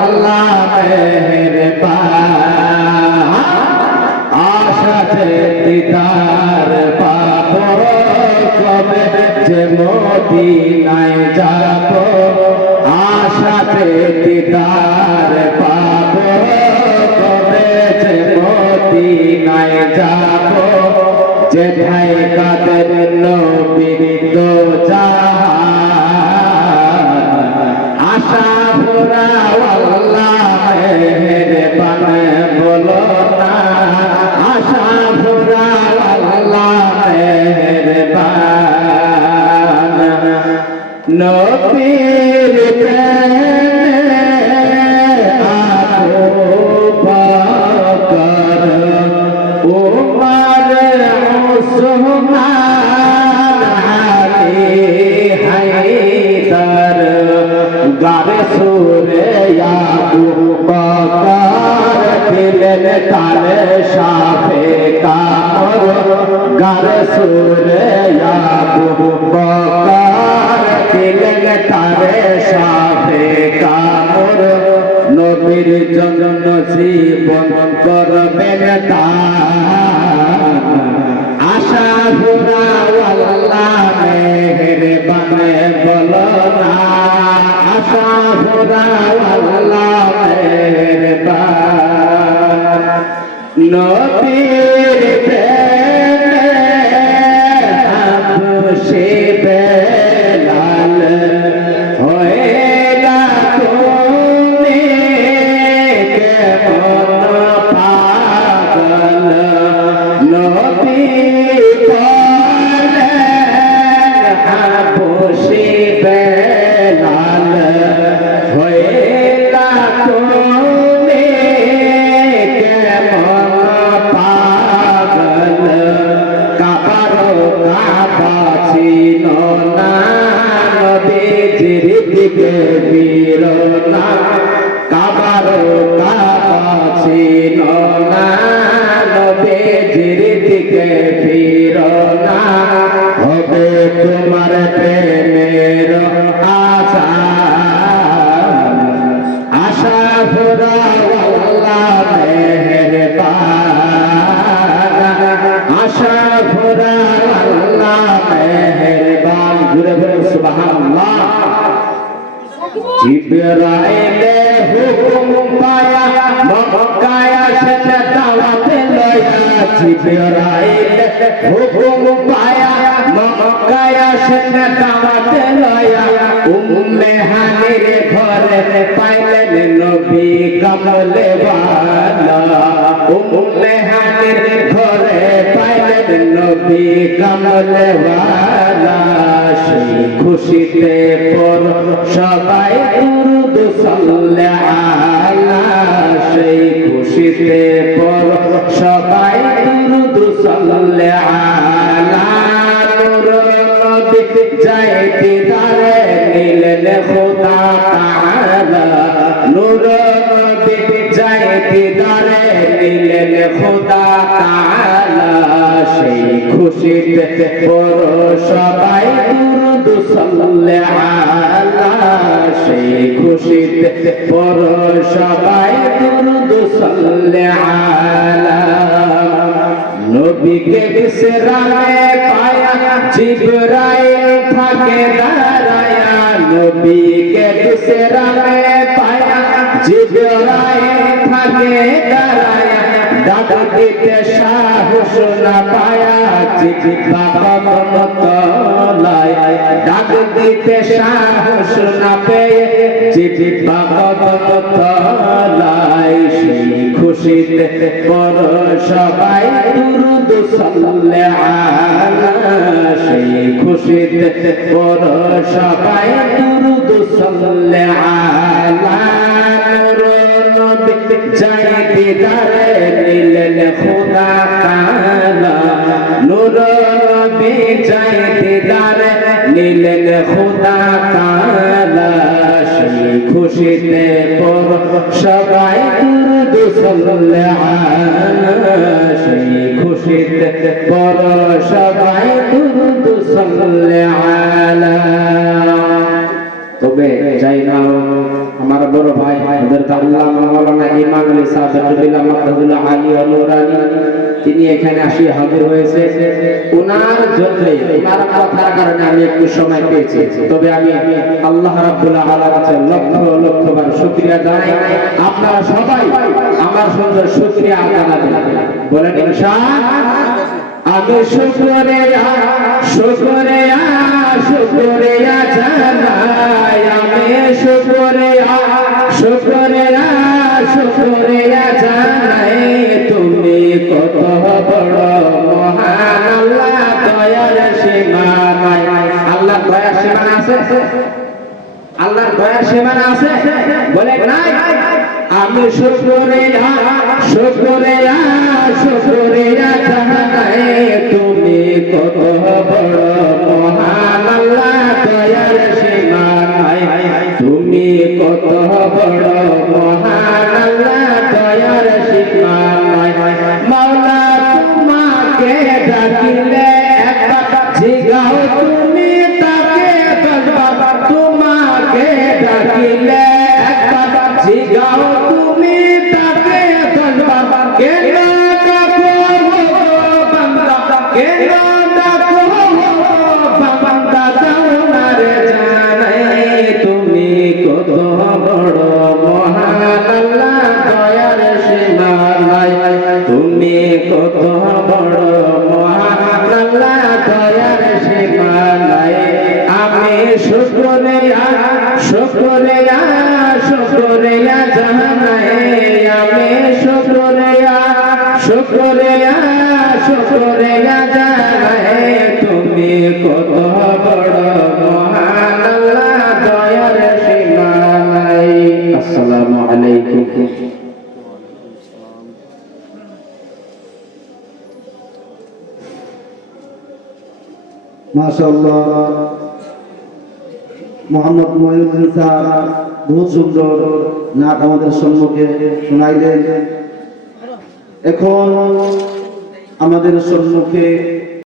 আল্লাহ মেহেরবান আশাতে দিদার পাবো কবে যে মদিনায় যাব আশাতে দিদার পাবো কবে যে মদিনায় যাব যেথায় কাদের নবীর দো জাহান আশা ভরা আল্লাহ মেহেরবান বলো না আশা ভরা আল্লাহ মেহেরবান নবীর প্রেমে আবু বকর উমর উসমান আলী হায়দার গারে সুরে আবু বকর দিলেন তারে শাফে কামর গারে সুরে আবু বকর দিলেন তারে শাফে কামর নবীর জন্য জীবন করবেন দান আশা ভরা আল্লাহ মেহেরবান বলো না আশা ভরা আল্লাহ মেহেরবান নবীর প্রেমে আবশে বেলাল হয়ে তুমি কেমন পাগল নবী বলেন আবশে বেলাল হয়ে তুমি কেমন পাগল কাবারো কাবা ছিল না নবীজির দিকে ফিরো না কাবারো কাবা ছিল না নবীজির দিকে ফিরো না হবে তোমার প্রেমের আশা আশা ভরা আল্লাহ মেহেরবান আশা ভরা আল্লাহ মেহেরবান ঘুরে ঘুরে সুবহানাল্লাহ জিবরাইলে হুকুম পায়া মক্কায় আসতে দাওয়াত লয়া জিবরাইলে হুকুম পায়া মক্কায় আসতে দাওয়াত লয়া উম্মে হানির ঘরে পাইলেন নবী কমলে ওয়ালা উম্মে হানির ঘরে পাইলেন নবী কমলে ওয়ালা সেই খুশিতে পর সবাই দুরূদ সাল্লাল্লাহু আলা সেই খুশিতে পর সবাই দুরূদ সাল্লাল্লাহু আলা নূর নবী যাইতে দারে নিলেন খোদা তাআলা নূর নবী যাইতে দারে নিলেন খোদা তাআলা সেই খুশিতে পর সবাই দুরূদ সাল্লাল্লাহু আলা সেই খুশিতে পর সবাই দুরূদ সাল্লাল্লাহু আলা নবীকে বিসরামে পায়া জিবরাইল থাকে দাঁড়ায়া নবীকে বিসরামে পায়া জিবরাইল থাকে দাঁড়ায়া ডাক দিতে সাহস না পায়া জিব্বা কদমতলায় ডাক দিতে সাহস না পেয়ে জিব্বা কদমতলায় সেই খুশিতে পর সবাই দুরূদ সাল্লাল্লাহু আলা সেই খুশিতে পর সবাই দুরূদ সাল্লাল্লাহু আলা নবী যাইতে দারে নিলেন খোদা তাআলা নূর নবী যাইতে দারে নিলেন খোদা তাআলা সেই খুশিতে পর সবাই দুরূদ সাল্লাল্লাহু আলা সেই খুশিতে পর সবাই দুরূদ সাল্লাল্লাহু আলা তবে যাই না আমার বড় ভাই হযরত আল্লামা মাওলানা ইমাম আলী সাহেবুল্লাহ মাহমুদুল্লাহ আলী নুরানি তিনি এখানে আসি হাজির হয়েছে। ওনার জন্য ওনার কথার কারণে আমি একটু সময় পেয়েছি। তবে আমি আল্লাহ রাব্বুল আলামিনের কাছে লক্ষ লক্ষবার শুকরিয়া জানাই। আপনারা সবাই আমার সুন্দর শুকরিয়া জানাবেন, বলেন ইনশাআল্লাহ। আগে শুকরিয়া শুকরিয়া শুকরিয়া জানাই, আমি শুকরিয়া শুকরিয়া শুকরিয়া জানাই। তুমি কত বড় মহান আল্লাহ, দয়ার সীমা নাই। আল্লাহ দয়ার সীমা আছে? আল্লাহর দয়ার সীমানা আছে? বলে নাই। আমি শুকরিয়া শুকরিয়া শুকরিয়া জানাই, তুমি কত বড় মহান আল্লাহ, দয়ার সীমা নাই। তুমি কত বড় মহান আল্লাহ, দয়ার সীমা নাই। মাওলা তোমাকে ডাকিলে একবার জিগাও তুমি তাকে, তোমাকে ডাকিলে একবার জিগাও তুমি তাকে, কেন ডাকো বান্দা, কেন ডাকো বান্দা, দাও না রে জানাই। তুমি কত বড় মহান আল্লাহ, দয়ার সীমা নাই। তুমি কত বড় মহান আল্লাহ, দয়ার সীমা নাই। আমি শুকরিয়া শুকরিয়া শুকরিয়া জানাই, আমি শুকরিয়া শুকরিয়া শুকরিয়া জানাই। তুমি কত বড় মহান আল্লাহ, দয়ার সীমা নাই। আসসালামু আলাইকুম। মাশাআল্লাহ, মোহাম্মদ মঈনুদ্দিন স্যার বহুত সুন্দর নাচ আমাদের সম্মুখে শোনাইলেন। এখন আমাদের সম্মুখে